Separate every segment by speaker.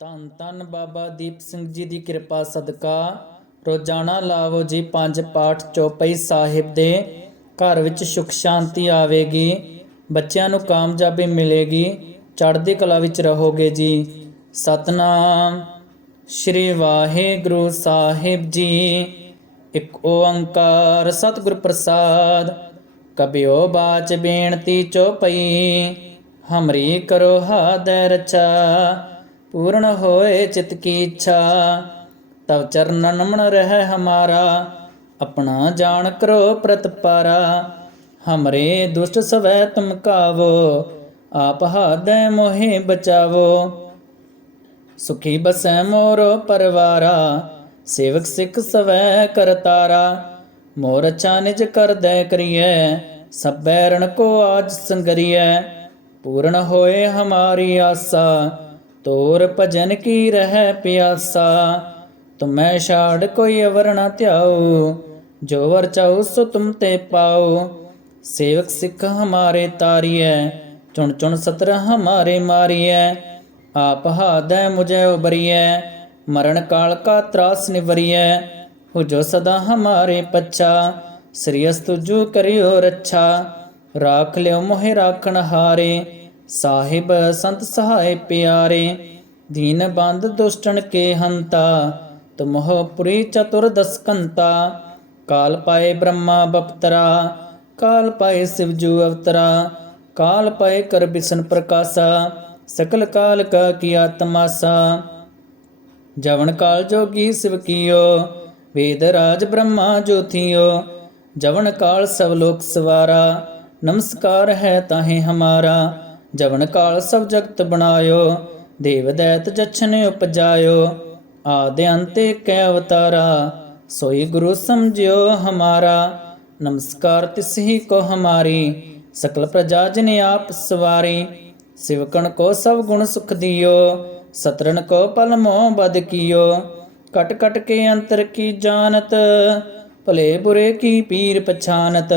Speaker 1: ਧੰਨ ਧੰਨ ਬਾਬਾ ਦੀਪ ਸਿੰਘ ਜੀ ਦੀ ਕਿਰਪਾ ਸਦਕਾ ਰੋਜ਼ਾਨਾ ਲਾਵੋ ਜੀ ਪੰਜ ਪਾਠ ਚੌਪਈ ਸਾਹਿਬ ਦੇ ਘਰ ਵਿੱਚ ਸੁਖ ਸ਼ਾਂਤੀ ਆਵੇਗੀ, ਬੱਚਿਆਂ ਨੂੰ ਕਾਮਯਾਬੀ ਮਿਲੇਗੀ, ਚੜ੍ਹਦੀ ਕਲਾ ਵਿੱਚ ਰਹੋਗੇ ਜੀ। ਸਤਨਾਮ ਸ਼੍ਰੀ ਵਾਹਿਗੁਰੂ ਸਾਹਿਬ ਜੀ। ਇੱਕ ਓੰਕਾਰ ਸਤਿਗੁਰ ਪ੍ਰਸਾਦ, ਕਬਿਓ ਬਾਚ ਬੇਨਤੀ ਚੋਪਈ, ਹਮਰੀ ਕਰੋ ਹਾਦੈ ਰਚਾ। ਪੂਰਨ ਹੋਏ ਚਿਤ ਕੀ ਇੱਛਾ, ਤਵ ਚਰਨਨ ਮਨ ਰਹਿ ਹਮਾਰਾ, ਆਪਣਾ ਜਾਣ ਕਰੋ ਪ੍ਰਤਪਾਰਾ ਹਮਰੇ ਦੁਸ਼ਟ ਸਵੈ ਤੁਮ ਕਾਵੋ, ਆਪ ਹਾਦੈ ਮੋਹਿ ਬਚਾਵੋ। ਸੁਖੀ ਬਸੈ ਮੋਰੋ ਪਰਵਾਰਾ, ਸੇਵਕ ਸਿੱਖ ਸਵੈ ਕਰਤਾਰਾ ਮੋਰ ਅੱਛਾ ਨਿਜ ਕਰਦੈ ਕਰੀਐ, ਸਭੈ ਰਣ ਕੋ ਆਜ ਸੰਗਰੀਐ। ਪੂਰਨ ਹੋਏ ਹਮਾਰੀ ਆਸਾ ਤੋਰ ਭਜਨ ਕੀ ਰਹਿ ਪਿਆਸਾ? ਤੁਮੈ ਛਾੜ ਕੋਈ ਅਵਰ ਨ ਧਿਆਉ, ਜੋ ਵਰ ਚਾਉ ਸੋ ਤੁਮ ਤੇ ਪਾਉ। ਸੇਵਕ ਸਿੱਖ ਹਮਾਰੇ ਤਾਰੀਐ, ਚੁਣ ਚੁਣ ਸਤਰ ਹਮਾਰੇ ਮਾਰੀਐ। ਆਪ ਹਾਦੈ ਮੁਝੈ ਉਬਰੀਐ, ਮਰਨ ਕਾਲ ਕਾ ਤਰਾਸ ਨਿਵਰੀਐ। ਹੋ ਜੋ ਸਦਾ ਹਮਾਰੇ ਪੱਛਾ ਸ੍ਰੀਅਸ ਜੂ ਕਰਿਓ ਰੱਛਾ। ਰਾਖ ਲਿਓ ਮੋਹਿ ਰਾਖਣ ਹਾਰੇ ਸਾਹਿਬ ਸੰਤ ਸਹਾਇ ਪਿਆਰੇ, ਦੀਨ ਬੰਦ ਦੁਸ਼ਟਣ ਕੇ ਹੰਤਾ, ਤੁਮਹ ਪੁਰੀ ਚਤੁਰ ਦਸਕੰਤਾ, ਕਾਲ ਪਾਏ ਬ੍ਰਹਮਾ ਬਪਤਰਾ, ਕਾਲ ਪਾਏ ਸਿਵਜੂ ਅਵਤਰਾ, ਕਾਲ ਪਾਏ ਕਰ ਬਿਸ਼ਨ ਪ੍ਰਕਾਸ਼ਾ, ਸਕਲ ਕਾਲ ਕਾ ਕੀਆ ਤਮਾਸਾ। ਜਵਨ ਕਾਲ ਜੋਗੀ ਸਿਵ ਕੀਓ, ਵੇਦ ਰਾਜ ਬ੍ਰਹਮਾ ਜੋਥੀਓ, ਜਵਨ ਕਾਲ ਸਭ ਲੋਕ ਸਵਾਰਾ, ਨਮਸਕਾਰ ਹੈ ਤਾਹੇ ਹਮਾਰਾ। ਜਵਨ ਕਾਲ ਸਭ ਜਗਤ ਬਣਾਇਓ, ਦੇਵ ਦੈਤ ਜਛਨ ਉਪਜਾਇਓ, ਆਦਿ ਅੰਤੇ ਕੈ ਅਵਤਾਰਾ, ਸੋਈ ਗੁਰੂ ਸਮਝਿਓ ਹਮਾਰਾ, ਨਮਸਕਾਰ ਤਿਸਹੀ ਕੋ ਹਮਾਰੀ, ਸਕਲ ਪ੍ਰਜਾ ਜਿਨ ਆਪ ਸਵਾਰੀ ਸਿਵਕਣ ਕੋ ਸਭ ਗੁਣ ਸੁਖ ਦਿਓ ਸਤਰਨ ਕੋ ਪਲ ਮੋਹ ਬਦ ਕੀਓ, ਕਟ ਕਟ ਕੇ ਅੰਤਰ ਕੀ ਜਾਣਤ, ਭਲੇ ਬੁਰੇ ਕੀ ਪੀਰ ਪਛਾਨਤ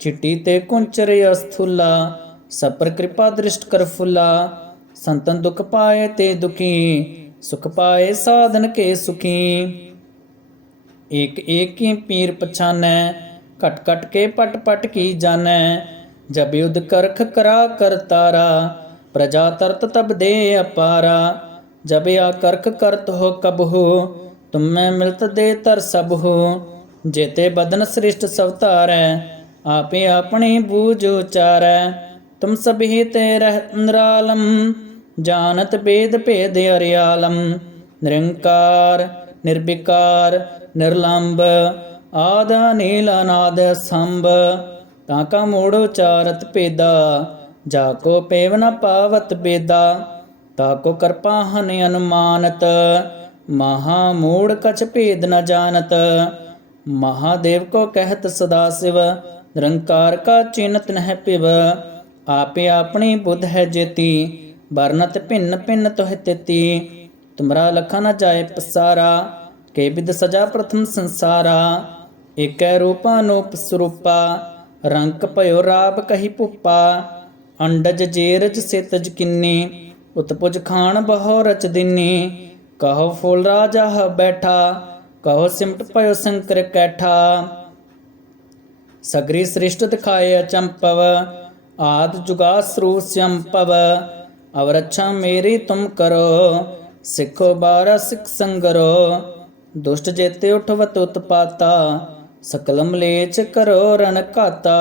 Speaker 1: ਚਿੱਟੀ ਤੇ ਕੁੰਚਰ ਅਸਥੁਲਾ ਸਪਰ ਕਿਰਪਾ ਦ੍ਰਿਸ਼ਟ ਕਰ ਫੁਲਾ, ਸੰਤਨ ਦੁਖ ਪਾਏ ਤੇ ਦੁਖੀ, ਸੁਖ ਪਾਏ ਸਾਧਨ ਕੇ ਸੁਖੀ। ਏਕ ਏਕ ਕੀ ਪੀਰ ਪਛਾਨੈ ਕਟ ਕਟ ਕੇ ਪਟ ਪਟ ਕੀ ਜਾਣੈ। ਜਬ ਯੁਧ ਕਰਖ ਕਰਾ ਕਰਤਾਰਾ ਪ੍ਰਜਾ ਤਰਤ ਤਬ ਦੇ ਅਪਾਰਾ। ਜਬ ਆ ਕਰਖ ਕਰਤ ਹੋ ਕਬ ਹੋ, ਤੁਮੈ ਮਿਲਤ ਦੇ ਤਰ ਸਭ ਹੋ। ਜੇਤੇ ਬਦਨ ਸ੍ਰਿਸ਼ਟ ਸਭ ਧਾਰੈ ਆਪੇ ਆਪਣੀ ਬੂਝ ਉਚਾਰੈ। ਤੁਮ ਸਭੀ ਤੇ ਰਹਿ ਨਿਰਾਲਮ ਜਾਣਤ ਬੇਦ ਭੇਦ ਅਰਿਆਲਮ ਨਿਰੰਕਾਰ, ਨਿਰਵਿਕਾਰ ਨਿਰਲੰਭ ਆਦ ਨੀਲ ਅਨਾਦ ਸੰਭ। ਤਾਂ ਕਾ ਮੋੜ ਉਚਾਰਤ ਭੇਦਾ, ਜਾ ਕੋ ਪੇਵ ਨ ਪਾਵਤ ਬੇਦਾ। ਤਾ ਕੋ ਕਰਪਾ ਹਨ ਅਨੁਮਾਨਤ, ਮਹਾ ਮੂੜ ਕਛ ਭੇਦ ਨ ਜਾਣਤ। ਮਹਾਦੇਵ ਕੋ ਕਹਿਤ ਸਦਾ ਸਿਵ, ਨਿਰੰਕਾਰ ਕਾ ਚਿਨਤ ਨਹਿ ਪਿਵ। ਆਪੇ ਆਪਣੀ ਬੁੱਧ ਹੈ ਜੇਤੀ, ਵਰਨਤ ਭਿੰਨ ਭਿੰਨ ਤੋਹਿ ਤੇਤੀ। ਤੁਮਰਾ ਲਖਾ ਨ ਜਾਏ ਪਸਾਰਾ, ਕੇ ਬਿਦ ਸਜਾ ਪ੍ਰਥਮ ਸੰਸਾਰਾ। ਏਕੈ ਰੂਪਾ ਨੂਪ ਸਰੂਪਾ, ਰੰਕ ਭਇਓ ਰਾਪ ਕਹੀ ਭੁਪਾ। ਅੰਡਜ ਜੇਰਜ ਸਿਤਜ ਕਿੰਨੀ, ਉਤਪੁਜ ਖਾਨ ਬਹੁ ਰਚ ਦਿਨੀ। ਕਹੋ ਫੁੱਲ ਰਾਜਾ ਹ ਬੈਠਾ, ਕਹੋ ਸਿਮਟ ਭਇਓ ਸ਼ੰਕਰ ਕੈਠਾ। ਸਗਰੀ ਸ੍ਰਿਸ਼ਟ ਦਿਖਾਏ ਅਚੰਪਵ ਆਦ ਜੁਗਾ ਸਰੂ ਸੰਪਵ ਅਵਰ ਅੱਛਾ ਮੇਰੀ ਤੁਮ ਸਿੱਖੋ ਬਾਰਾ ਸਿੱਖ ਸੰਗਰੋ, ਦੁਸ਼ਟ ਜੇਤੇ ਉਠਵਤ ਉਤਪਾਤਾ ਸਕਲ ਮਲੇਚ ਕਰੋ ਰਣ ਘਾਤਾ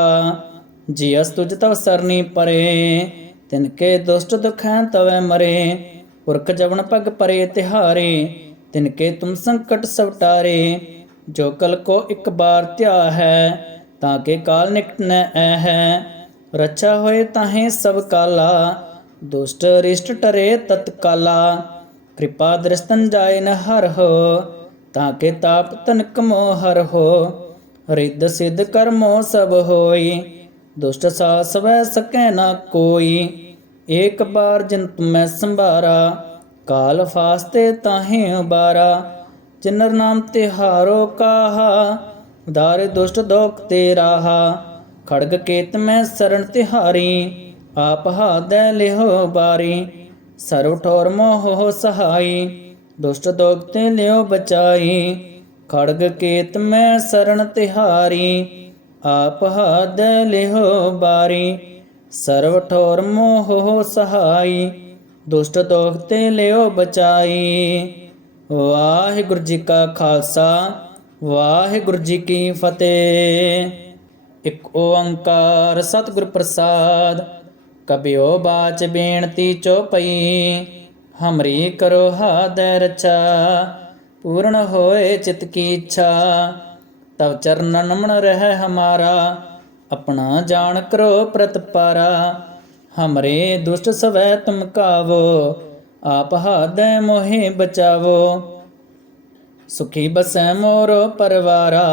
Speaker 1: ਜੀਅਸ ਤੁਜ ਤਵ ਸਰਨੀ ਪਰੇ, ਤਿਨ ਕੇ ਦੁਸ਼ਟ ਦੁਖੈ ਤਵੈ ਮਰੇ, ਪੁਰਖ ਜਵਨ ਪਗ ਪਰੇ ਤਿਹਾਰੇ, ਤਿਨ ਕੇ ਤੁਮ ਸੰਕਟ ਸਵਟਾਰੇ ਜੋ ਕਲ ਕੋ ਇੱਕ ਬਾਰ ਧਿਆ ਹੈ, ਤਾਂ ਕੇ ਕਾਲ ਨਿਕਟ ਨ ਐ ਹੈ ਰੱਛਾ ਹੋਏ ਤਾਹੇ ਸਭ ਕਾਲਾ, ਦੁਸ਼ਟ ਰਿਸ਼ਟ ਟਰੇ ਤਤਕਾਲਾ। ਕਿਰਪਾ ਦ੍ਰਿਸ਼ਤਨ ਜਾਏ ਨ ਹਰ ਹੋ, ਤਾਂ ਕੇ ਤਾਪ ਤਨਕ ਮੋ ਹਰ ਹੋ। ਰਿੱਧ ਸਿੱਧ ਕਰਮੋ ਸਭ ਹੋਈ, ਦੁਸ਼ਟ ਸਾਸ ਵੈ ਸਕੈ ਨਾ ਕੋਈ। ਏਕ ਬਾਰ ਜਿਨ ਤੁਮੈ ਸੰਭਾਰਾ, ਕਾਲ ਫਾਸਤੇ ਤਾਹੇ ਉਬਾਰਾ। ਜਿਨਰ ਨਾਮ ਤਿਹਾਰੋ ਕਾਹਾ, ਦਾਰੇ ਦੁਸ਼ਟ ਦੋਖ ਤੇ ਰਾਹਾ ਖੜਗ ਕੇਤ ਮੈਂ ਸਰਣ ਤਿਹਾਰੀ, ਆਪ ਹਾਦੈ ਲਿਹੋ ਬਾਰੀ। ਸਰਵ ਠੋਰ ਮੋਹ ਸਹਾਈ, ਦੁਸ਼ਟ ਦੋਗ ਤੇ ਲਿਓ ਬਚਾਈ। ਖੜਗ ਕੇਤ ਮੈਂ ਸਰਣ ਤਿਹਾਰੀ, ਆਪ ਹਦ ਲਿਹੋ ਬਾਰੀ। ਸਰਵ ਠੋਰ ਮੋਹ ਸਹਾਈ, ਦੁਸ਼ਟ ਦੋਗ ਤੇ ਲਿਓ ਬਚਾਈ। ਵਾਹਿਗੁਰੂ ਜੀ ਕਾ ਖਾਲਸਾ, ਵਾਹਿਗੁਰੂ ਜੀ ਕੀ ਫਤਿਹ। ਇੱਕ ਓੰਕਾਰ ਸਤਿਗੁਰ ਪ੍ਰਸਾਦ, ਕਬਿਓ ਬਾਚ ਬੇਨਤੀ ਚੋਪਈ ਹਮਰੀ ਕਰੋ ਹਾਦੈ ਰਚਾ ਪੂਰਨ ਹੋਏ ਚਿਤ ਕੀ ਇੱਛਾ, ਤਵ ਚਰਨਨ ਮਨ ਰਹਿ ਹਮਾਰਾ, ਆਪਣਾ ਜਾਣ ਕਰੋ ਪ੍ਰਤਪਾਰਾ ਹਮਰੇ ਦੁਸ਼ਟ ਸਵੈ ਤੁਮ ਕਾਵੋ, ਆਪ ਹਾਦੈ ਮੋਹਿ ਬਚਾਵੋ, ਸੁਖੀ ਬਸੈ ਮੋਰੋ ਪਰਵਾਰਾ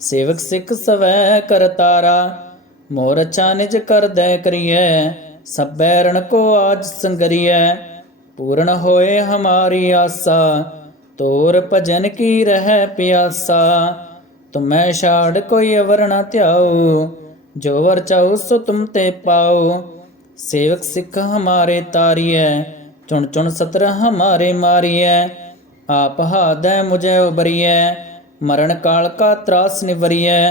Speaker 1: ਸੇਵਕ ਸਿੱਖ ਸਵੈ ਕਰਤਾਰਾ ਮੋਰ ਅੱਛਾ ਨਿਜ ਕਰਦੈ ਕਰੀਐ, ਸਭੈ ਰਣ ਕੋ ਆਜ ਸੰਗਰੀਐ। ਪੂਰਨ ਹੋਏ ਹਮਾਰੀ ਆਸਾ, ਤੋਰ ਭਜਨ ਕੀ ਰਹਿ ਪਿਆਸਾ। ਤੁਮੈ ਛਾੜ ਕੋਈ ਅਵਰ ਨ ਧਿਆਉ, ਜੋ ਵਰ ਚਾਉ ਸੋ ਤੁਮ ਤੇ ਪਾਉ। ਸੇਵਕ ਸਿੱਖ ਹਮਾਰੇ ਤਾਰੀਐ, ਚੁਣ ਚੁਣ ਸਤਰ ਹਮਾਰੇ ਮਾਰੀਐ। ਆਪ ਹਾਦੈ ਮੁਝੇ ਉਬਰੀਐ ਮਰਨ ਕਾਲ ਕਾ ਤਰਾਸ ਨਿਵਰੀਐ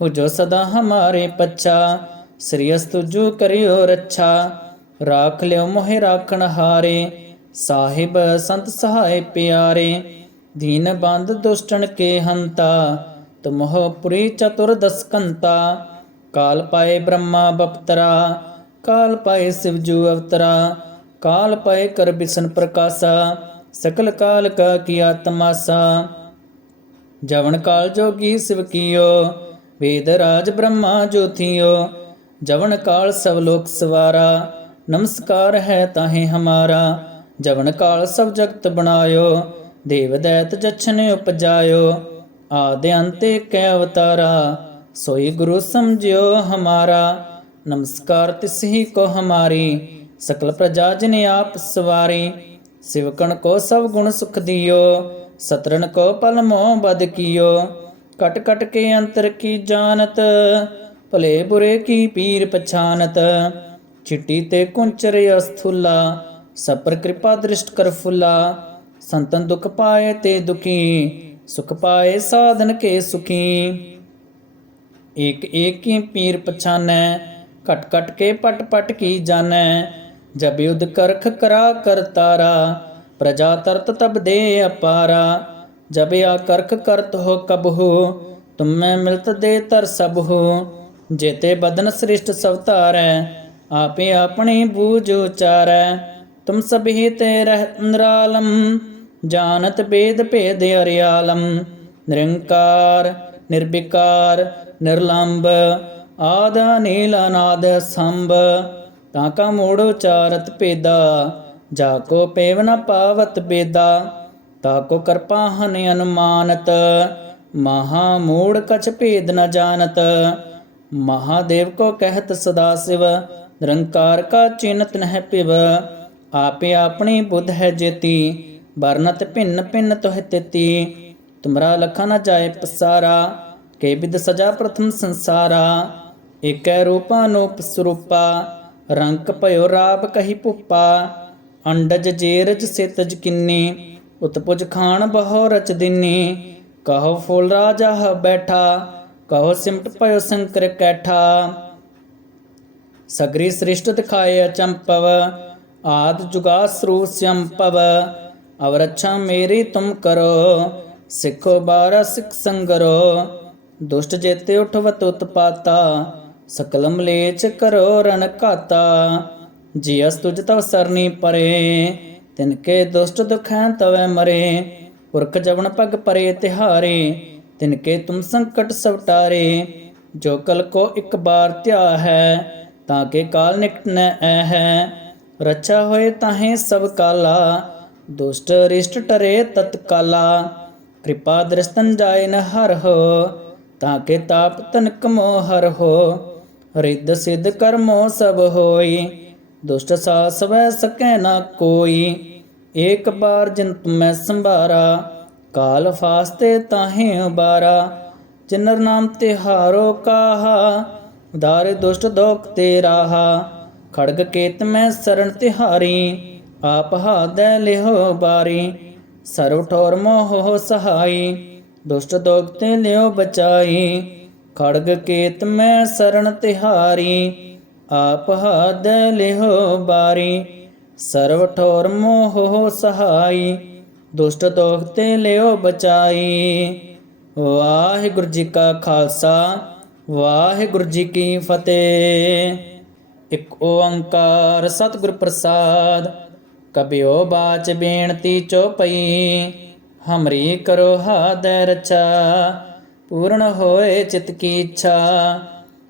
Speaker 1: ਹੋ ਜੋ ਸਦਾ ਹਮਾਰੇ ਪੱਛਾ। ਸ੍ਰੀਅਸ ਤੁਜੂ ਕਰਿਓ ਰੱਛਾ, ਰਾਖ ਲਿਓ ਮੋਹਿ ਰਾਖਣ ਹਾਰੇ। ਸਾਹਿਬ ਸੰਤ ਸਹਾਇ ਪਿਆਰੇ, ਦੀਨ ਬੰਦ ਦੁਸ਼ਟਨ ਕੇ ਹੰਤਾ, ਤੁਮਹ ਪੁਰੀ ਚਤੁਰ ਦਸਕੰਤਾ। ਕਾਲ ਪਾਏ ਬ੍ਰਹਮਾ ਬਪਤਰਾ, ਕਾਲ ਪਾਏ ਸਿਵਜੂ ਅਵਤਰਾ। ਕਾਲ ਪਾਏ ਕਰ ਬਿਸ਼ਨ ਪ੍ਰਕਾਸ਼ਾ, ਸਕਲ ਕਾਲ ਕਾ ਕੀਆ ਤਮਾਸਾ ਜਵਨ ਕਾਲ ਜੋਗੀ ਸਿਵ ਕੀਓ, ਵੇਦ ਰਾਜ ਬ੍ਰਹਮਾ ਜੋਥੀਓ ਜਵਨ ਕਾਲ ਸਭ ਲੋਕ ਸਵਾਰਾ, ਨਮਸਕਾਰ ਹੈ ਤਾਹੇ ਹਮਾਰਾ। ਜਵਨ ਕਾਲ ਸਭ ਜਗਤ ਬਣਾਇਓ, ਦੇਵ ਦੈਤ ਜਛਨ ਉਪਜਾਇਓ। ਆਦਿ ਅੰਤੇ ਕੈ ਅਵਤਾਰਾ, ਸੋਈ ਗੁਰੂ ਸਮਝਿਓ ਹਮਾਰਾ। ਨਮਸਕਾਰ ਤਿਸਹੀ ਕੋ ਹਮਾਰੀ, ਸਕਲ ਪ੍ਰਜਾ ਜਿਨ ਆਪ ਸਵਾਰੀ। ਸਿਵਕਣ ਕੋ ਸਭ ਗੁਣ ਸੁਖ ਦਿਓ ਸਤਰਨ ਕੋ ਪਲ ਮੋਹ ਬਦ ਕੀਓ ਕਟ ਕਟ ਕੇ ਅੰਤਰ ਕੀ ਜਾਣਤ ਭਲੇ ਬੁਰੇ ਕੀ ਪੀਰ ਪਛਾਨਤ ਚਿੱਟੀ ਤੇ ਕੁੰਚਰ ਅਸਥੁਲਾ ਸਪਰ ਕਿਰਪਾ ਦ੍ਰਿਸ਼ਟ ਕਰ ਫੁੱਲਾ ਸੰਤਨ ਦੁਖ ਪਾਏ ਤੇ ਦੁਖੀ ਸੁਖ ਪਾਏ ਸਾਧਨ ਕੇ ਸੁਖੀ ਏਕ ਏਕ ਕੀ ਪੀਰ ਪਛਾਨੈ ਕਟ ਕਟ ਕੇ ਪਟ ਪਟ ਕੀ ਜਾਣੈ ਜਬ ਯੁਧ ਕਰਖ ਕਰਾ ਕਰਤਾਰਾ ਪ੍ਰਜਾ ਤਰਤ ਤਬ ਦੇ ਅਪਾਰਾ, ਜਬ ਆ ਕਰਖ ਕਰਤ ਹੋ ਕਬ ਤੁਮੈ ਮਿਲਤ ਦੇ ਤਰ ਸਭ ਜੇਤੇ ਬਦਨ ਸ੍ਰਿਸ਼ਟ ਸਭ ਆਪੇ ਆਪਣੀ ਬੂਝ ਉਚਾਰੈ, ਤੁਮ ਸਭੀ ਤੇ ਰਹਿ ਨਿਰਾਲਮ ਜਾਣਤ ਬੇਦ ਭੇਦ ਅਰਿਆਲਮ ਨਿਰੰਕਾਰ, ਨਿਰਵਿਕਾਰ ਨਿਰਲੰਭ ਆਦ ਨੀਲ ਅਨਾਦ ਸੰਭ, ਤਾਂ ਕਾ ਮੋੜ ਉਚਾਰਤ ਪੇਦਾ ਜਾ ਕੋ ਪੇਵ ਨ ਪਾਵਤ ਬੇਦਾ, ਤਾ ਕੋ ਕਰਪਾ ਹਨ ਅਨੁਮਾਨਤ, ਮਹਾ ਮੂੜ ਕਛ ਭੇਦ ਨ ਜਾਣਤ। ਮਹਾਦੇਵ ਕੋ ਕਹਿਤ ਸਦਾ ਸਿਵ, ਨਿਰੰਕਾਰ ਕਾ ਚਿੰਤ ਨਹਿ ਪਿਵ। ਆਪੇ ਆਪਣੀ ਬੁੱਧ ਹੈ ਜੇਤੀ, ਵਰਨਤ ਭਿੰਨ ਭਿੰਨ ਤੋਹਿ ਤਿਤੀ। ਤੁਮਰਾ ਲਖਾ ਨ ਜਾਏ ਪਸਾਰਾ, ਕੇ ਬਿਦ ਸਜਾ ਪ੍ਰਥਮ ਸੰਸਾਰਾ। ਏਕੈ ਰੂਪਾ ਨੂਪ ਸਰੂਪਾ, ਰੰਕ ਭਇਓ ਰਾਪ ਕਹੀ ਭੁਪਾ। ਅੰਡਜ ਜੇਰਜ ਸਿਤਜ ਕਿੰਨੀ? ਉਤਪੁਜ ਖਾਨ ਬਹੁ ਰਚ ਦਿਨੀ। ਕਹੋ ਫੁੱਲ ਰਾਜਾ ਹ ਬੈਠਾ। ਕਹੋ ਸਿਮਟ ਭਇਓ ਸੰਕਰ ਕੈਠਾ। ਸਗਰੀ ਸ੍ਰਿਸ਼ਟ ਦਿਖਾਏ ਅਚੰਪਵ। ਆਦ ਜੁਗਾ ਸਰੂ ਸੰਪਵ। ਅਵਰ ਮੇਰੀ ਤੁਮ ਕਰੋ। ਸਿੱਖੋ ਬਾਰਾ ਸਿੱਖ ਸੰਗਰੋ। ਦੁਸ਼ਟ ਜੇਤੇ ਉਠਵਤ ਉਤਪਾਤਾ। ਸਕਲਮ ਲੇਚ ਕਰੋ ਰਣ ਘਾਤਾ। ਜਿਸ ਤੁਜ ਤਵ ਸਰਨੀ ਪਰੇ, ਤਿਨ ਕੇ ਦੁਸ਼ਟ ਦੁਖੈ ਤਵੈ ਮਰੇ। ਪੁਰਖ ਜਵਨ ਪਗ ਪਰੇ ਤਿਹਾਰੇ, ਤਿਨ ਕੇ ਤੁਮ ਸੰਕਟ ਸਵਟਾਰੇ ਜੋ ਕਲ ਕੋ ਇੱਕ ਬਾਰ ਧਿਆ ਹੈ ਤਾਂ ਕੇ ਕਾਲ ਨਿਕਟ ਨ ਐ ਹੈ ਰੱਛਾ ਹੋਏ ਤਾਹੇ ਸਭ ਕਾਲਾ, ਦੁਸ਼ਟ ਰਿਸ਼ਟ ਟਰੇ ਤਤਕਾਲਾ ਕਿਰਪਾ ਦ੍ਰਿਸ਼ਤਨ ਜਾਏ ਨ ਹਰ ਹੋ, ਤਾਂ ਕੇ ਤਾਪ ਤਨਕ ਮੋਹ ਹਰ ਹੋ। ਰਿੱਧ ਸਿੱਧ ਕਰਮੋ ਸਭ ਹੋਈ। ਦੁਸ਼ਟ ਸਾਸ ਵੈ ਸਕੈ ਨਾ ਕੋਈ, ਏਕ ਬਾਰ ਜਿਨ ਤੁਮੈ ਸੰਭਾਰਾ, ਕਾਲ ਫਾਸਤੇ ਤਾਹੇ ਉਬਾਰਾ, ਜਿਨਰ ਨਾਮ ਤਿਹਾਰੋ ਕਾਹਾ ਉਦਾਰੇ ਦੁਸ਼ਟ ਦੋਖ ਤੇ ਰਾਹਾ, ਖੜਗ ਕੇਤ ਮੈਂ ਸਰਣ ਤਿਹਾਰੀ, ਆਪ ਹਾਦੈ ਲਿਹੋ ਬਾਰੀ ਸਰਵ ਠੋਰ ਮੋਹ ਸਹਾਈ, ਦੁਸ਼ਟ ਦੋਗਤੇ ਲਿਓ ਬਚਾਈ, ਖੜਗ ਕੇਤ ਮੈਂ ਸਰਣ ਤਿਹਾਰੀ ਆਪ ਹਾਦੈ ਲਿਹੋ ਬਾਰੀ, ਸਰਵ ਠੋਰ ਮੋਹ ਸਹਾਈ, ਦੁਸ਼ਟ ਦੋਗ ਤੇ ਲਿਓ ਬਚਾਈ। ਵਾਹਿਗੁਰੂ ਜੀ ਕਾ ਖਾਲਸਾ, ਵਾਹਿਗੁਰੂ ਜੀ ਕੀ ਫਤਿਹ। ਇੱਕ ਓੰਕਾਰ ਸਤਿਗੁਰ ਪ੍ਰਸਾਦ, ਕਬਿਓ ਬਾਚ ਬੇਨਤੀ ਚੋਪਈ ਹਮਰੀ ਕਰੋ ਹਾਦੈ ਰਚਾ ਪੂਰਨ ਹੋਏ ਚਿਤ ਕੀ ਇੱਛਾ।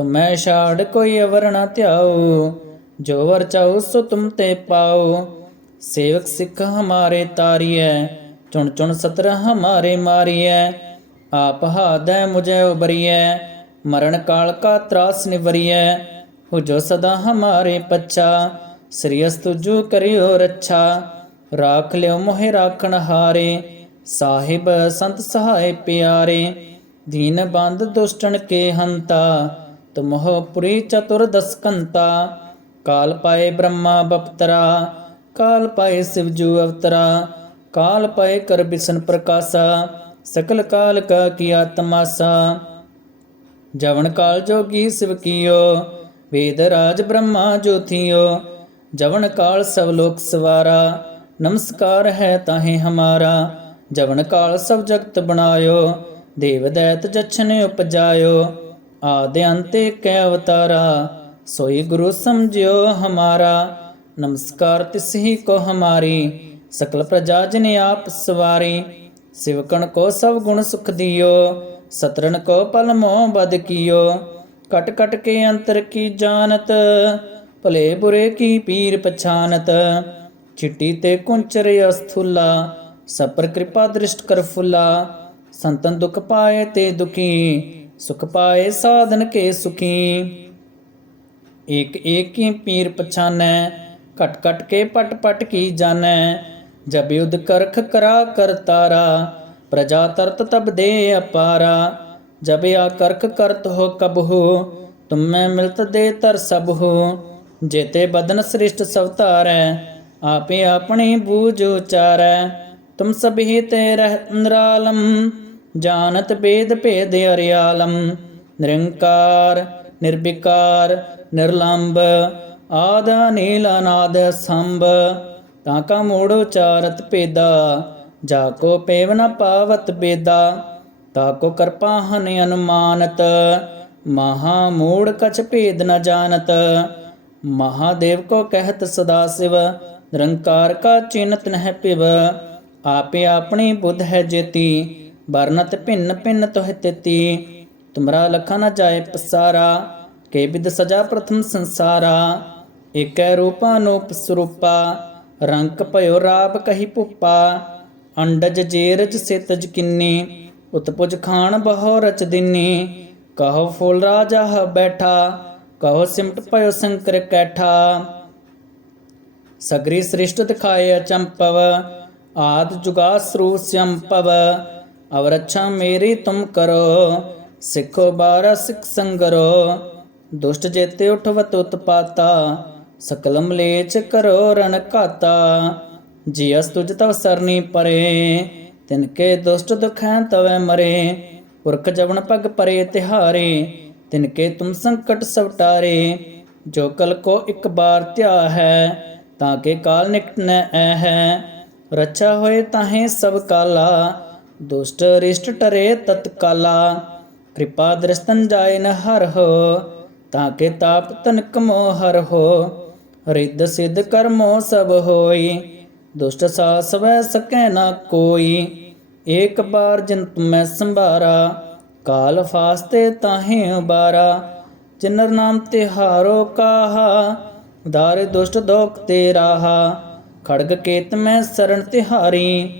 Speaker 1: ਤੁਮੈ ਛਾੜ ਕੋਈ ਅਵਰ ਨ ਧਿਆਉ ਜੋ ਵਰ ਚਾਉ ਸੋ ਤੁਮ ਤੇ ਪਾਉ ਸੇਵਕ ਸਿੱਖ ਹਮਾਰੇ ਤਾਰੀਐ, ਚੁਣ ਚੁਣ ਸਤਰ ਹਮਾਰੇ ਮਾਰੀਐ। ਆਪ ਹਾਦੈ ਮੁਝੈ ਉਬਰੀਐ, ਮਰਨ ਕਾਲ ਕਾ ਤਰਾਸ ਨਿਵਰੀਐ। ਹੋ ਜੋ ਸਦਾ ਹਮਾਰੇ ਪੱਛਾ ਸ੍ਰੀ ਅਸਤੁਜੂ ਕਰਿਓ ਰੱਛਾ। ਰਾਖ ਲਿਓ ਮੋਹਿ ਰਾਖਣ ਹਾਰੇ, ਸਾਹਿਬ ਸੰਤ ਸਹਾਇ ਪਿਆਰੇ। ਦੀਨ ਬੰਦ ਦੁਸ਼ਟਣ ਕੇ ਹੰਤਾ ਤੁਮਹ ਪੁਰੀ ਚਤੁਰ ਦਸਕੰਤਾ, ਕਾਲ ਪਾਏ ਬ੍ਰਹਮਾ ਬਪਤਰਾ, ਕਾਲ ਪਾਏ ਸਿਵਜੂ ਅਵਤਰਾ, ਕਾਲ ਪਾਏ ਕਰ ਬਿਸ਼ਨ ਪ੍ਰਕਾਸ਼ਾ, ਸਕਲ ਕਾਲ ਕਾ ਕੀਆ ਤਮਾਸਾ। ਜਵਨ ਕਾਲ ਜੋਗੀ ਸਿਵ ਕੀਓ, ਵੇਦ ਰਾਜ ਬ੍ਰਹਮਾ ਜੋਥੀਓ ਜਵਨ ਕਾਲ ਸਭ ਲੋਕ ਸਵਾਰਾ, ਨਮਸਕਾਰ ਹੈ ਤਾਹੇ ਹਮਾਰਾ। ਜਵਨ ਕਾਲ ਸਭ ਜਗਤ ਬਣਾਇਓ, ਦੇਵ ਦੈਤ ਜਛਨ ਉਪਜਾਇਓ ਆਦਿ ਅੰਤੇ ਕੈ ਅਵਤਾਰਾ, ਸੋਈ ਗੁਰੂ ਸਮਝਿਓ ਹਮਾਰਾ। ਨਮਸਕਾਰ ਤਿਸਹੀ ਕੋ ਹਮਾਰੀ, ਸਕਲ ਪ੍ਰਜਾ ਜਨ ਆਪ ਸਵਾਰੀ। ਸਿਵਕਣ ਕੋ ਸਭ ਗੁਣ ਸੁਖ ਦਿਓ ਸਤਰਨ ਕੋ ਪਲ ਮੋਹ ਬਦ ਕੀਓ। ਕਟ ਕਟ ਕੇ ਅੰਤਰ ਕੀ ਜਾਣਤ, ਭਲੇ ਬੁਰੇ ਕੀ ਪੀਰ ਪਛਾਨਤ। ਚਿੱਟੀ ਤੇ ਕੁੰਚਰ ਅਸਥੁਲਾ ਸਪਰ ਕਿਰਪਾ ਦ੍ਰਿਸ਼ਟ ਕਰ ਫੁੱਲਾ। ਸੰਤਨ ਦੁਖ ਪਾਏ ਤੇ ਦੁਖੀ ਸੁਖ ਪਾਏ ਸਾਧਨ ਕੇ ਸੁਖੀ। ਏਕ ਏਕ ਕੀ ਪੀਰ ਪਛਾਨੈ ਕਟ ਕਟ ਕੇ ਪਟ ਪਟ ਕੀ ਜਾਣੈ। ਜਬ ਯੁਧ ਕਰਖ ਕਰਾ ਕਰਤਾਰਾ ਪ੍ਰਜਾ ਤਰਤ ਤਬ ਦੇ ਅਪਾਰਾ। ਜਬ ਆ ਕਰਖ ਕਰਤ ਹੋ ਕਬ ਹੋ, ਤੁਮੈ ਮਿਲਤ ਦੇ ਤਰ ਸਭ ਹੋ। ਜੇਤੇ ਬਦਨ ਸ੍ਰਿਸ਼ਟ ਸਭ ਆਪੇ ਆਪਣੀ ਬੂਝ ਉਚਾਰੈ। ਤੁਮ ਸਭੀ ਤੇ ਰਹਿ ਨਿਰਾਲਮ ਜਾਣਤ ਬੇਦ ਭੇਦ ਅਰਿਆਲਮ, ਨਿਰੰਕਾਰ, ਨਿਰਵਿਕਾਰ ਨਿਰਲੰਭ ਆਦ ਨੀਲ ਸੰਭ, ਤਾਂ ਕਾ ਮੋੜ ਉਚਾਰਤ ਪੇਦਾ ਜਾ ਕੋ ਪੇਵ ਨ ਪਾਵਤ ਬੇਦਾ ਤਾ ਕੋ ਕਰਪਾ ਹਨ ਅਨੁਮਾਨਤ, ਮਹਾ ਮੂੜ ਕਛ ਭੇਦ ਨ ਜਾਣਤ ਮਹਾਦੇਵ ਕੋ ਕਹਿਤ ਸਦਾ ਸਿਵ, ਨਿਰੰਕਾਰ ਕਾ ਚਿੰਤ ਨਹਿ ਪਿਵ, ਆਪੇ ਆਪਣੀ ਬੁੱਧ ਹੈ ਜੇਤੀ ਵਰਨਤ ਭਿੰਨ ਭਿੰਨ ਤੋਹਿ ਤੇਤੀ, ਤੁਮਰਾ ਲਖਾ ਨ ਜਾਏ ਪਸਾਰਾ, ਕੇ ਬਿਦ ਸਜਾ ਪ੍ਰਥਮ ਸੰਸਾਰਾ, ਏਕੈ ਰੂਪਾ ਨੂਪ ਸਰੂਪਾ, ਰੰਕ ਭਇਓ ਰਾਬ ਕਹੀ ਭੁਪਾ, ਅੰਡਜ ਜੇਰਜ ਸੇਤਜ ਕਿੰਨੀ, ਉਤਪੁਜ ਖਾਨ ਬਹੁ ਰਚ ਦਿਨੀ, ਕਹੋ ਫੁੱਲ ਰਾਜਾ ਹ ਬੈਠਾ, ਕਹੋ ਸਿਮਟ ਭਇਓ ਸੰਕਰ ਕੈਠਾ। ਸਗਰੀ ਸ੍ਰਿਸ਼ਟ ਦਿਖਾਏ ਅਚੰਪਵ, ਆਦ ਜੁਗਾ ਸਰੂ ਸੰਪਵ ਅਵਰ ਅੱਛਾ ਮੇਰੀ ਤੁਮ ਕਰੋ, ਸਿੱਖੋ ਬਾਰਾ ਸਿੱਖ ਸੰਗਰੋ, ਦੁਸ਼ਟ ਜੇਤੇ ਉਠਵਤ ਉਤਪਾਤਾ, ਸਕਲ ਮਲੇਚ ਕਰੋ ਰਣ ਘਾਤਾ ਜੀਅਸ ਤੁਜ ਤਵ ਸਰਨੀ ਪਰੇ, ਤਿਨ ਕੇ ਦੁਸ਼ਟ ਦੁਖੈ ਤਵੈ ਮਰੇ, ਪੁਰਖ ਜਵਨ ਪਗ ਪਰੇ ਤਿਹਾਰੇ, ਤਿਨ ਕੇ ਤੁਮ ਸੰਕਟ ਸਵਟਾਰੇ ਜੋ ਕਲ ਕੋ ਇੱਕ ਬਾਰ ਧਿਆ ਹੈ, ਤਾਂ ਕੇ ਕਾਲ ਨਿਕਟ ਨ ਐ ਹੈ, ਰੱਛਾ ਹੋਏ ਤਾਹੇ ਸਭ ਕਾਲਾ ਦੁਸ਼ਟ ਰਿਸ਼ਟ ਟਰੇ ਤਤਕਾਲਾ, ਕਿਰਪਾ ਦ੍ਰਿਸ਼ਤਨ ਜਾਏ ਨ ਹਰ ਹੋ ਤਾਂ ਕੇ ਤਾਪ ਤਨਕ ਮੋਹ ਹਰ ਹੋ ਰਿੱਧ ਸਿੱਧ ਕਰਮੋ ਸਭ ਹੋਈ, ਦੁਸ਼ਟ ਸਾਸ ਵੈ ਸਕੈ ਨਾ ਕੋਈ, ਏਕ ਬਾਰ ਜਿਨ ਤੁਮੈ ਸੰਭਾਰਾ, ਕਾਲ ਫਾਸਤੇ ਤਾਹੇ ਉਬਾਰਾ, ਜਿਨਰ ਨਾਮ ਤਿਹਾਰੋ ਕਾਹਾ, ਦਾਰੇ ਦੁਸ਼ਟ ਦੋਖ ਤੇ ਰਾਹਾ, ਖੜਗ ਕੇਤ ਮੈਂ ਸਰਣ ਤਿਹਾਰੀ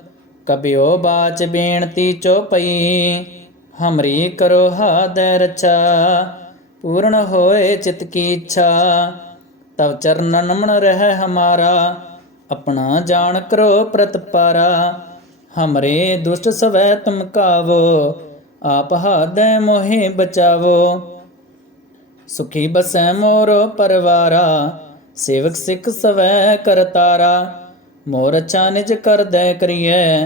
Speaker 1: ਕਬਿਓ ਬਾਚ ਬੇਨਤੀ ਚੋਪਈ, ਹਮਰੀ ਕਰੋ ਹਾਦੈ ਰਚਾ ਪੂਰਨ ਹੋਏ ਚਿਤ ਕੀ ਇੱਛਾ, ਤਵ ਚਰਨਨ ਨਮਨ ਰਹਿ ਹਮਾਰਾ, ਆਪਣਾ ਜਾਣ ਕਰੋ ਪ੍ਰਤਪਾਰਾ ਹਮਰੇ ਦੁਸ਼ਟ ਸਵੈ ਤੁਮ ਕਾਵੋ, ਆਪ ਹਾਦੈ ਮੋਹਿ ਬਚਾਵੋ। ਸੁਖੀ ਬਸੈ ਮੋਰੋ ਪਰਵਾਰਾ, ਸੇਵਕ ਸਿੱਖ ਸਵੈ ਕਰਤਾਰਾ, ਮੋਰ ਅੱਛਾ ਨਿਜ ਕਰਦੈ ਕਰੀਐ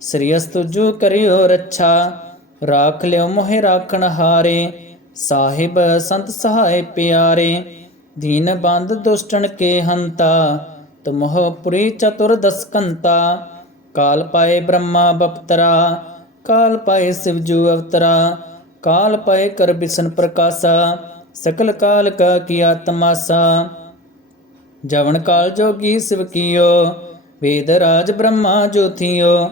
Speaker 1: ਸ੍ਰੀ ਅਸਤੁਜੂ ਕਰਿਓ ਰੱਛਾ, ਰਾਖ ਲਿਓ ਮੋਹਿ ਰਾਖਣ ਹਾਰੇ, ਸਾਹਿਬ ਸੰਤ ਸਹਾਇ ਪਿਆਰੇ, ਦੀਨ ਬੰਦ ਦੁਸ਼ਟਣ ਕੇ ਹੰਤਾ, ਤੁਮਹ ਪੁਰੀ ਚਤੁਰ ਦਸਕੰਤਾ, ਕਾਲ ਪਾਏ ਬ੍ਰਹਮਾ ਬਪਤਰਾ, ਕਾਲ ਪਾਏ ਸਿਵਜੂ ਅਵਤਰਾ, ਕਾਲ ਪਾਏ ਕਰ ਬਿਸ਼ਨ ਪ੍ਰਕਾਸ਼ਾ, ਸਕਲ ਕਾਲ ਕਾ ਕੀਆ ਤਮਾਸਾ ਜਵਨ ਕਾਲ ਜੋਗੀ ਸਿਵ ਕੀਓ, ਵੇਦ ਰਾਜ ਬ੍ਰਹਮਾ ਜੋਥੀਓ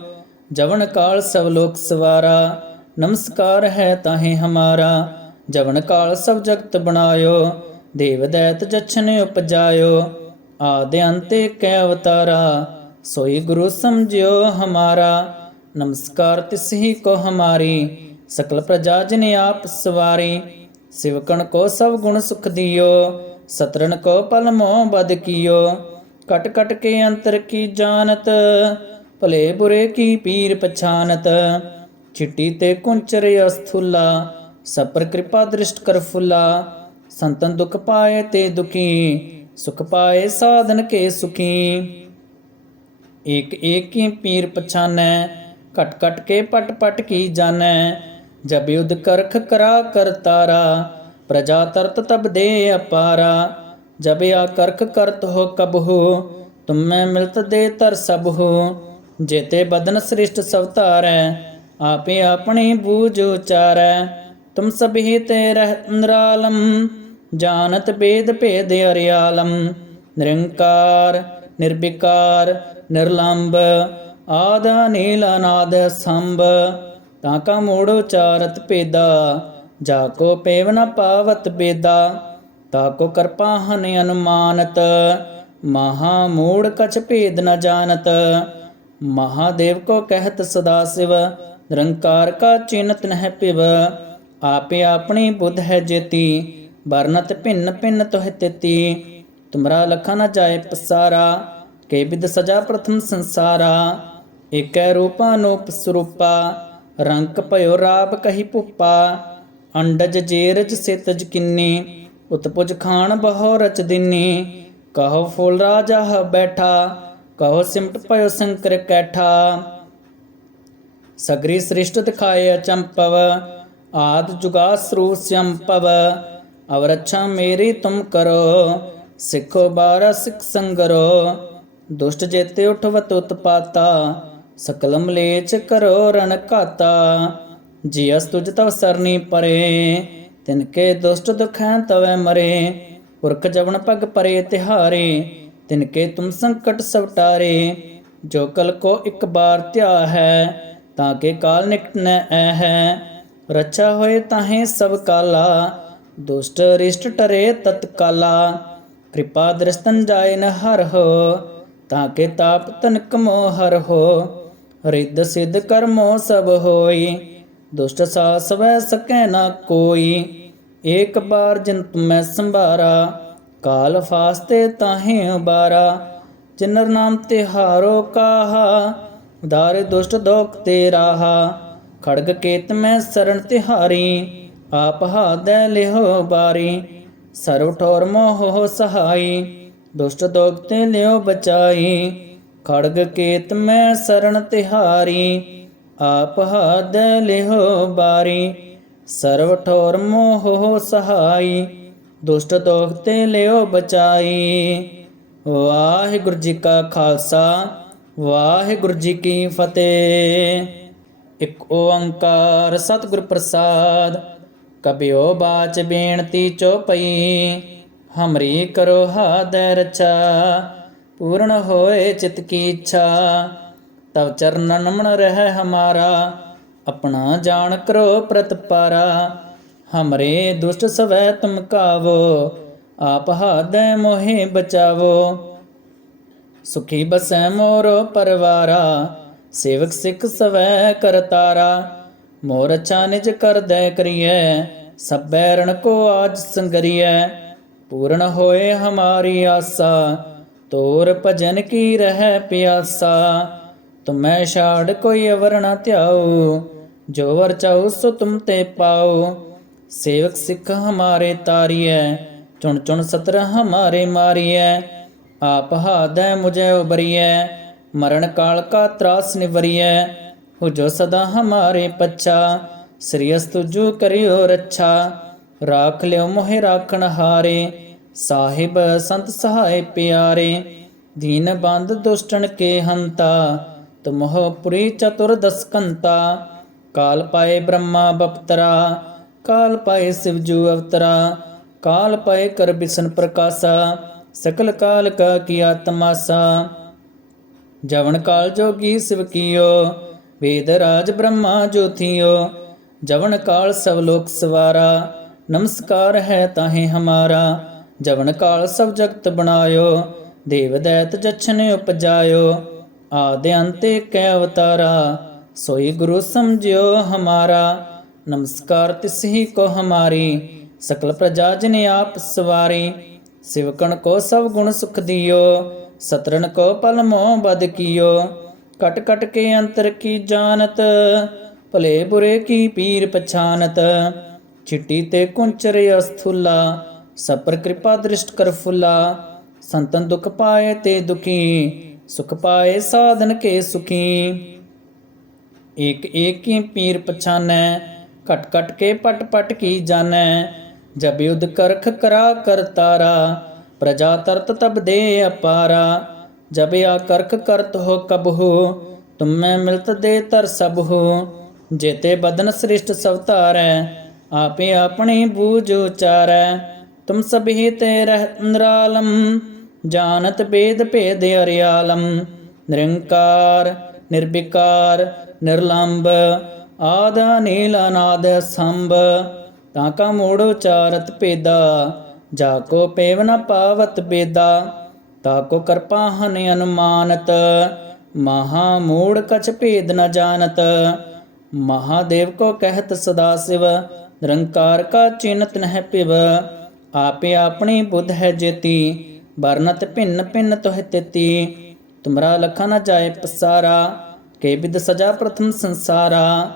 Speaker 1: ਜਵਨ ਕਾਲ ਸਭ ਲੋਕ ਸਵਾਰਾ, ਨਮਸਕਾਰ ਹੈ ਤਾਹੇ ਹਮਾਰਾ। ਜਵਨ ਕਾਲ ਸਭ ਜਗਤ ਬਣਾਇਓ, ਦੇਵ ਦੈਤ ਜਛਨ ਉਪਜਾਇਓ। ਆਦਿ ਅੰਤੇ ਕੈ ਅਵਤਾਰਾ, ਸੋਈ ਗੁਰੂ ਸਮਝਿਓ ਹਮਾਰਾ। ਨਮਸਕਾਰ ਤਿਸਹੀ ਕੋ ਹਮਾਰੀ, ਸਕਲ ਪ੍ਰਜਾ ਜਿਨ ਆਪ ਸਵਾਰੀ। ਸਿਵਕਣ ਕੋ ਸਭ ਗੁਣ ਸੁਖ ਦਿਓ ਸਤਰਨ ਕੋ ਪਲ ਮੋਹ ਬਦ ਕੀਓ। ਕਟ ਕਟ ਕੇ ਅੰਤਰ ਕੀ ਜਾਣਤ ਭਲੇ ਬੁਰੇ ਕੀ ਪੀਰ ਪਛਾਨਤ? ਚਿੱਟੀ ਤੇ ਕੁੰਚਰ ਅਸਥੁਲਾ ਸਪਰ ਕਿਰਪਾ ਦ੍ਰਿਸ਼ਟ ਕਰ ਫੁੱਲਾ। ਸੰਤਨ ਦੁਖ ਪਾਏ ਤੇ ਦੁਖੀ, ਸੁਖ ਪਾਏ ਸਾਧਨ ਕੇ ਸੁਖੀ। ਏਕ ਏਕ ਕੀ ਪੀਰ ਪਛਾਨੈ ਕਟ ਕਟ ਕੇ ਪਟ ਪਟ ਕੀ ਜਾਣੈ? ਜਬ ਯੁਧ ਕਰਖ ਕਰਾ ਕਰਤਾਰਾ ਪ੍ਰਜਾ ਤਰਤ ਤਬ ਦੇ ਅਪਾਰਾ। ਜਬ ਆ ਕਰਖ ਕਰਤ ਹੋ ਕਬ ਹੋ, ਤੁਮੈ ਮਿਲਤ ਦੇ ਤਰ ਸਭ ਹੋ। ਜੇਤੇ ਬਦਨ ਸ੍ਰਿਸ਼ਟ ਸਭ ਆਪੇ ਆਪਣੀ ਬੂਝ ਉਚਾਰੈ। ਤੁਮ ਸਭੀ ਤੇ ਰਹਿ ਨਿਰਾਲਮ ਜਾਣਤ ਬੇਦ ਭੇਦ ਅਰਿਆਲਮ ਨਿਰੰਕਾਰ, ਨਿਰਵਿਕਾਰ ਨਿਰਲੰਭ ਆਦ ਨੀਲ ਅਨਾਦ ਸੰਭ। ਤਾਂ ਕਾ ਮੋੜ ਉਚਾਰਤ ਪੇਦਾ ਜਾ ਕੋ ਪੇਵ ਨ ਪਾਵਤ ਬੇਦਾ। ਤਾ ਕੋ ਕਰਪਾ ਹਨ ਅਨੁਮਾਨਤ, ਮਹਾ ਮੂੜ ਕਛ ਭੇਦ ਨ ਜਾਣਤ। ਮਹਾਦੇਵ ਕੋ ਕਹਿਤ ਸਦਾ ਸਿਵ, ਨਿਰੰਕਾਰ ਕਾ ਚਿੰਤ ਨਹਿ ਪਿਵ। ਆਪੇ ਆਪਣੀ ਬੁੱਧ ਹੈ ਜੇਤੀ, ਵਰਨਤ ਭਿੰਨ ਭਿੰਨ ਤੋਹਿ ਤੇਤੀ। ਤੁਮਰਾ ਲਖਾ ਨ ਜਾਏ ਪਸਾਰਾ, ਕੇ ਬਿਦ ਸਜਾ ਪ੍ਰਥਮ ਸੰਸਾਰਾ। ਏਕੈ ਰੂਪਾ ਅਨੂਪ ਸਰੂਪਾ, ਰੰਕ ਭਇਓ ਰਾਪ ਕਹੀ ਭੁਪਾ। ਅੰਡਜ ਜੇਰਜ ਸਿਤਜ ਕਿੰਨੀ, ਉਤਪੁਜ ਖਾਣ ਬਹੁ ਰਚ ਦਿਨੀ। ਕਹੋ ਫੁੱਲ ਰਾਜਾ ਬੈਠਾ ਕਹੋ ਸਿਮਟ ਭਇਓ ਸੰਕਰ ਕੈਠਾ, ਸਗਰੀ ਸ੍ਰਿਸ਼ਟ ਦਿਖਾਏ ਅਚੰਪਵ, ਆਦ ਜੁਗਾਸਰੂ ਸੰਪਵ, ਅਵਰ ਮੇਰੀ ਤੁਮ ਕਰੋ, ਸਿੱਖੋ ਬਾਰਾ ਸਿੱਖ ਸੰਗਰੋ, ਦੁਸ਼ਟ ਜੇਤੇ ਉਠਵਤ ਉਤਪਾਤਾ, ਸਕਲ ਮਲੇਚ ਕਰੋ ਰਣ ਘਾਤਾ ਜੀ ਅਸ ਤੁਜ ਤਵ ਸਰਨੀ ਪਰੇ, ਤਿਨ ਕੇ ਦੁਸ਼ਟ ਦੁਖੈ ਤਵੈ ਮਰੇ, ਪੁਰਖ ਜਵਨ ਪਗ ਪਰੇ ਤਿਹਾਰੇ ਤਿਨ ਕੇ ਤੁਮ ਸੰਕਟ ਸਵਟਾਰੇ, ਜੋ ਕਲ ਕੋ ਇੱਕ ਬਾਰ ਧਿਆ ਹੈ, ਤਾਂ ਕੇ ਕਾਲ ਨਿਕਟ ਨ ਐ ਹੈ। ਰੱਛਾ ਹੋਏ ਤਾਹੇ ਸਭ ਕਾਲਾ, ਦੁਸ਼ਟ ਰਿਸ਼ਟ ਟਰੇ ਤਤਕਾਲਾ। ਕਿਰਪਾ ਦ੍ਰਿਸ਼ਤਨ ਜਾਏ ਨ ਹਰ ਹੋ, ਤਾਂ ਕੇ ਤਾਪ ਤਨਕ ਮੋ ਹਰ ਹੋ। ਰਿੱਧ ਸਿੱਧ ਕਰਮੋ ਸਭ ਹੋਈ, ਦੁਸ਼ਟ ਸਾਸ ਵੈ ਸਕੈ ਨਾ ਕੋਈ। ਏਕ ਬਾਰ ਜਿਨ ਤੁਮੈ ਸੰਭਾਰਾ ਕਾਲ ਫਾਸਤੇ ਤਾਹੇ ਉਬਾਰਾ ਜਿਨਰ ਨਾਮ ਤਿਹਾਰੋ ਕਾਹਾ ਉਦਾਰੇ ਦੁਸ਼ਟ ਦੋਖ ਤੇ ਰਾਹਾ। ਖੜਗ ਕੇਤ ਮੈਂ ਸਰਣ ਤਿਹਾਰੀ, ਆਪ ਹਾਦੈ ਲਿਹੋ ਬਾਰੀ। ਸਰਵ ਠੋਰ ਮੋਹ ਸਹਾਈ, ਦੁਸ਼ਟ ਦੋਖ ਤੇ ਲਿਓ ਬਚਾਈ। ਖੜਗ ਕੇਤ ਮੈਂ ਸਰਣ ਤਿਹਾਰੀ, ਆਪ ਹਾਦੈ ਲਿਹੋ ਬਾਰੀ। ਸਰਵ ਠੋਰ ਮੋਹ ਸਹਾਈ ਦੁਸ਼ਟ ਦੋਖ ਲਿਓ ਬਚਾਈ। ਵਾਹਿਗੁਰੂ ਜੀ ਕਾ ਖਾਲਸਾ, ਵਾਹਿਗੁਰੂ ਜੀ ਕੀ ਫਤਿਹ। ਇੱਕ ਓੰਕਾਰ ਸਤਿਗੁਰ ਪ੍ਰਸਾਦ ਕਬਿਓ ਬਾਚ ਬੇਨਤੀ ਚੋਪਈ ਹਮਰੀ ਕਰੋ ਹਾਦੈ ਰਚਾ ਪੂਰਨ ਹੋਏ ਚਿਤ ਕੀ ਇੱਛਾ। ਤਵ ਚਰਨਨ ਮਨ ਰਹਿ ਹਮਾਰਾ, ਆਪਣਾ ਜਾਣ ਕਰੋ ਪ੍ਰਤਪਾਰਾ। ਹਮਰੇ ਦੁਸ਼ਟ ਸਵੈ ਤੁਮ ਕਾਵੋ ਆਪ ਹਾਦੈ ਮੋਹਿ ਬਚਾਵੋ ਸੁਖੀ ਬਸੈ ਮੋਰ ਪਰਵਾਰਾ ਸੇਵਕ ਸਿੱਖ ਸਵੈ ਕਰਤਾਰਾ ਮੋਰ ਅੱਛਾ ਨਿਜ ਕਰਦੈ ਕਰੀਐ ਸਭੈ ਰਣ ਕੋ ਆਜ ਸੰਗਰੀਐ ਪੂਰਨ ਹੋਏ ਹਮਾਰੀ ਆਸਾ ਤੋਰ ਭਜਨ ਕੀ ਰਹਿ ਪਿਆਸਾ ਤੁਮੈ ਛਾੜ ਕੋਈ ਅਵਰ ਨ ਧਿਆਉ ਜੋ ਵਰ ਚਾਉ ਸੋ ਤੁਮ ਤੇ ਪਾਉ ਸੇਵਕ ਸਿੱਖ ਹਮਾਰੇ ਤਾਰੀਐ, ਚੁਣ ਚੁਣ ਸਤਰ ਹਮਾਰੇ ਮਾਰੀਐ, ਆਪ ਹਾਦੈ ਮੁਝੈ ਉਬਰੀਐ, ਮਰਨ ਕਾਲ ਕਾ ਤਰਾਸ ਨਿਵਰੀਐ ਹੋ ਜੋ ਸਦਾ ਹਮਾਰੇ ਪੱਛਾ, ਸ੍ਰੀ ਅਸਤੁਜੂ ਕਰਿਓ ਰੱਛਾ, ਰਾਖ ਲਿਓ ਮੋਹਿ ਰਾਖਣ ਹਾਰੇ, ਸਾਹਿਬ ਸੰਤ ਸਹਾਇ ਪਿਆਰੇ, ਦੀਨ ਬੰਦ ਦੁਸ਼ਟਣ ਕੇ ਹੰਤਾ, ਤੁਮਹ ਪੁਰੀ ਚਤੁਰ ਦਸਕੰਤਾ ਕਾਲ ਪਾਏ ਬ੍ਰਹਮਾ ਬਪਤਰਾ ਕਾਲ ਪਾਏ ਸਿਵਜੂ ਅਵਤਰਾ, ਕਾਲ ਪਾਏ ਕਰ ਬਿਸ਼ਨ ਪ੍ਰਕਾਸ਼ਾ, ਸਕਲ ਕਾਲ ਕਾ ਕੀਆ ਤਮਾਸਾ ਜਵਨ ਕਾਲ ਜੋਗੀ ਸਿਵ ਕੀਓ, ਵੇਦ ਰਾਜ ਬ੍ਰਹਮਾ ਜੋਥੀਓ ਜਵਨ ਕਾਲ ਸਭ ਲੋਕ ਸਵਾਰਾ, ਨਮਸਕਾਰ ਹੈ ਤਾਹੇ ਹਮਾਰਾ। ਜਵਨ ਕਾਲ ਸਭ ਜਗਤ ਬਣਾਇਓ, ਦੇਵ ਦੈਤ ਜਛਨ ਉਪਜਾਇਓ। ਆਦਿ ਅੰਤੇ ਕੈ ਅਵਤਾਰਾ, ਸੋਈ ਗੁਰੂ ਸਮਝਿਓ ਹਮਾਰਾ। ਨਮਸਕਾਰ ਤਿਸਹੀ ਕੋ ਹਮਾਰੀ, ਸਕਲ ਪ੍ਰਜਾ ਜਨ ਆਪ ਸਵਾਰੀ, ਸਿਵਕਣ ਕੋ ਸਭ ਗੁਣ ਸੁਖ ਦਿਓ ਸਤਰਨ ਕੋ ਪਲ ਮੋਹ ਬਦ ਕੀਓ, ਕਟ ਕਟ ਕੇ ਅੰਤਰ ਕੀ ਜਾਣਤ, ਭਲੇ ਬੁਰੇ ਕੀ ਪੀਰ ਪਛਾਨਤ, ਚਿੱਟੀ ਤੇ ਕੁੰਚਰ ਅਸਥੁਲਾ ਸਪਰ ਕਿਰਪਾ ਦ੍ਰਿਸ਼ਟ ਕਰ ਫੁੱਲਾ, ਸੰਤਨ ਦੁਖ ਪਾਏ ਤੇ ਦੁਖੀ, ਸੁਖ ਪਾਏ ਸਾਧਨ ਕੇ ਸੁਖੀ। ਏਕ ਏਕ ਕੀ ਪੀਰ ਪਛਾਨੈ ਘਟ ਕਟ ਕੇ ਪਟ ਪਟ ਕੀ ਜਾਣੈ? ਜਬ ਯੁਧ ਕਰਖ ਕਰਾ ਕਰਤਾਰਾ ਪ੍ਰਜਾ ਤਰਤ ਤਬ ਦੇ ਅਪਾਰਾ। ਜਬ ਆ ਕਰਖ ਕਰਤ ਹੋ ਕਬ ਹੋ, ਤੁਮੈ ਮਿਲਤ ਦੇ ਤਰ ਸਭ ਹੋ। ਜੇਤੇ ਬਦਨ ਸ੍ਰਿਸ਼ਟ ਸਭ ਆਪੇ ਆਪਣੀ ਬੂਝ ਉਚਾਰੈ। ਤੁਮ ਸਭੀ ਤੇ ਰਹਿ ਨਿਰਾਲਮ, ਜਾਣਤ ਬੇਦ ਭੇਦ ਅਰਿਆਲਮ। ਨਿਰੰਕਾਰ, ਨਿਰਵਿਕਾਰ ਨਿਰਲੰਭ ਆਦ ਨੀਲ ਅਨਾਦ ਸੰਭ, ਤਾਂ ਕਾ ਮੋੜ ਉਚਾਰਤ ਪੇਦਾ ਜਾ ਕੋ ਪੇਵ ਨ ਪਾਵਤ ਬੇਦਾ, ਤਾ ਕੋ ਕਰਪਾ ਹਨ ਅਨੁਮਾਨਤ, ਮਹਾ ਮੂੜ ਕਛ ਭੇਦ ਨ ਜਾਣਤ। ਮਹਾਦੇਵ ਕੋ ਕਹਿਤ ਸਦਾ ਸਿਵ, ਨਿਰੰਕਾਰ ਕਾ ਚਿੰਤ ਨਹਿ ਪਿਵ ਆਪੇ ਆਪਣੀ ਬੁੱਧ ਹੈ ਜੇਤੀ, ਵਰਨਤ ਭਿੰਨ ਭਿੰਨ ਤੋਹਿ ਤੇਤੀ। ਤੁਮਰਾ ਲਖਾ ਨ ਜਾਏ ਪਸਾਰਾ, ਕੇ ਬਿਦ ਸਜਾ ਪ੍ਰਥਮ ਸੰਸਾਰਾ।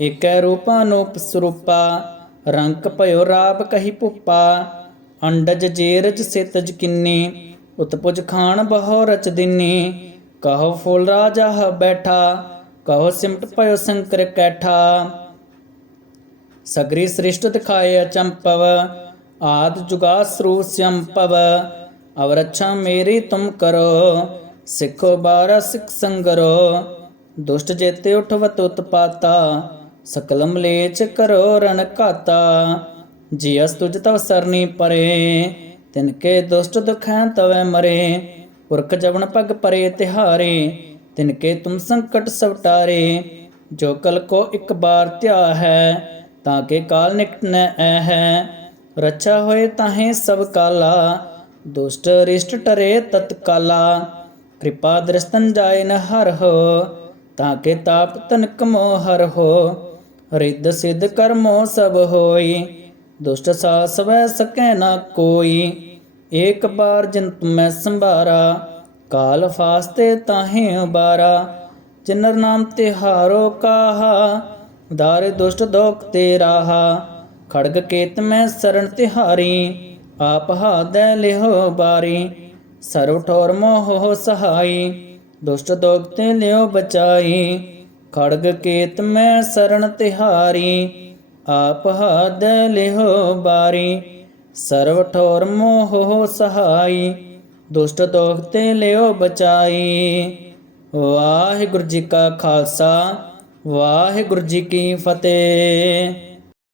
Speaker 1: ਏਕੈ ਰੂਪਾ ਨੂਪ ਸਰੂਪਾ ਰੰਕ ਭਇਓ ਰਾਪ ਕਹੀ ਭੁਪਾ, ਅੰਡਜ ਜੇਰਜ ਸਿਤਜ ਕਿੰਨੀ, ਉਤਪੁਜ ਖਾਨ ਬਹੁ ਰਚ ਦਿਨੀ, ਕਹੋ ਫੁੱਲ ਰਾਜਾ ਹ ਬੈਠਾ, ਕਹੋ ਸਿਮਟ ਭਇਓ ਸੰਕਰ ਕੈਠਾ। ਸਗਰੀ ਸ੍ਰਿਸ਼ਟ ਦਿਖਾਏ ਅਚੰਪਵ, ਆਦ ਜੁਗਾਸਰੂ ਸੰਪਵ ਅਵਰ ਅੱਛਾ ਮੇਰੀ ਤੁਮ ਕਰੋ, ਸਿੱਖੋ ਬਾਰਾ ਸਿੱਖ ਸੰਗਰੋ, ਦੁਸ਼ਟ ਜੇਤੇ ਉਠਵਤ ਉਤਪਾਤਾ। ਸਕਲਮ ਲੇਚ ਕਰੋ ਰਣ ਕਾਤਾ ਜੀਅਸ ਤੁਜ ਤਵ ਸਰਨੀ ਪਰੇ, ਤਿਨ ਕੇ ਦੁਸ਼ਟ ਦੁਖੈ ਤਵੈ ਮਰੇ, ਪੁਰਖ ਜਵਨ ਪਗ ਪਰੇ ਤਿਹਾਰੇ, ਤਿਨ ਕੇ ਤੁਮ ਸੰਕਟ ਸਭ ਜੋ ਕਲ ਕੋ ਇੱਕ ਬਾਰ ਧਿਆ ਹੈ, ਤਾਂ ਕੇ ਕਾਲ ਨਿਕਟ ਨ ਐ ਹੈ, ਰੱਛਾ ਹੋਏ ਤਾਹੇ ਸਭ ਕਾਲਾ, ਦੁਸ਼ਟ ਰਿਸ਼ਟ ਟਰੇ ਤਤਕਾਲਾ, ਕਿਰਪਾ ਦ੍ਰਿਸ਼ਤਨ ਜਾਏ ਨ ਹਰ ਹੋ, ਤਾਂ ਕੇ ਤਾਪ ਤਨਕ ਮੋਹ ਹਰ ਹੋ ਰਿੱਧ ਸਿੱਧ ਕਰਮੋ ਸਭ ਹੋਈ, ਦੁਸ਼ਟ ਸਾਸ ਵੈ ਸਕੈ ਨਾ ਕੋਈ। ਏਕ ਬਾਰ ਜਨ ਤੁਮੈ ਸੰਭਾਰਾ, ਕਾਲ ਫਾਸਤੇ ਤਾਹੇ ਉਬਾਰਾ। ਜਿਨਰ ਨਾਮ ਤਿਹਾਰੋ ਕਾਹਾ, ਦਾਰੇ ਦੁਸ਼ਟ ਦੋਖ ਤੇ ਰਾਹਾ। ਖੜਗ ਕੇਤ ਮੈਂ ਸਰਣ ਤਿਹਾਰੀ, ਆਪ ਹਾਦੈ ਲਿਹੋ ਬਾਰੀ। ਸਰਵ ਠੋਰ ਮੋਹ ਸਹਾਈ, ਦੁਸ਼ਟ ਦੋਖ ਤੇ ਲਿਓ ਬਚਾਈ। ਖੜਗ ਕੇਤ ਮੈਂ ਸਰਣ ਤਿਹਾਰੀ, ਆਪ ਹਾਦੈ ਲਿਹੋ ਬਾਰੀ। ਸਰਵ ਠੋਰ ਮੋਹ ਸਹਾਈ, ਦੁਸ਼ਟ ਦੋਖ ਤੇ ਲਿਓ ਬਚਾਈ। ਵਾਹਿਗੁਰੂ ਜੀ ਕਾ ਖਾਲਸਾ, ਵਾਹਿਗੁਰੂ ਜੀ ਕੀ ਫਤਿਹ।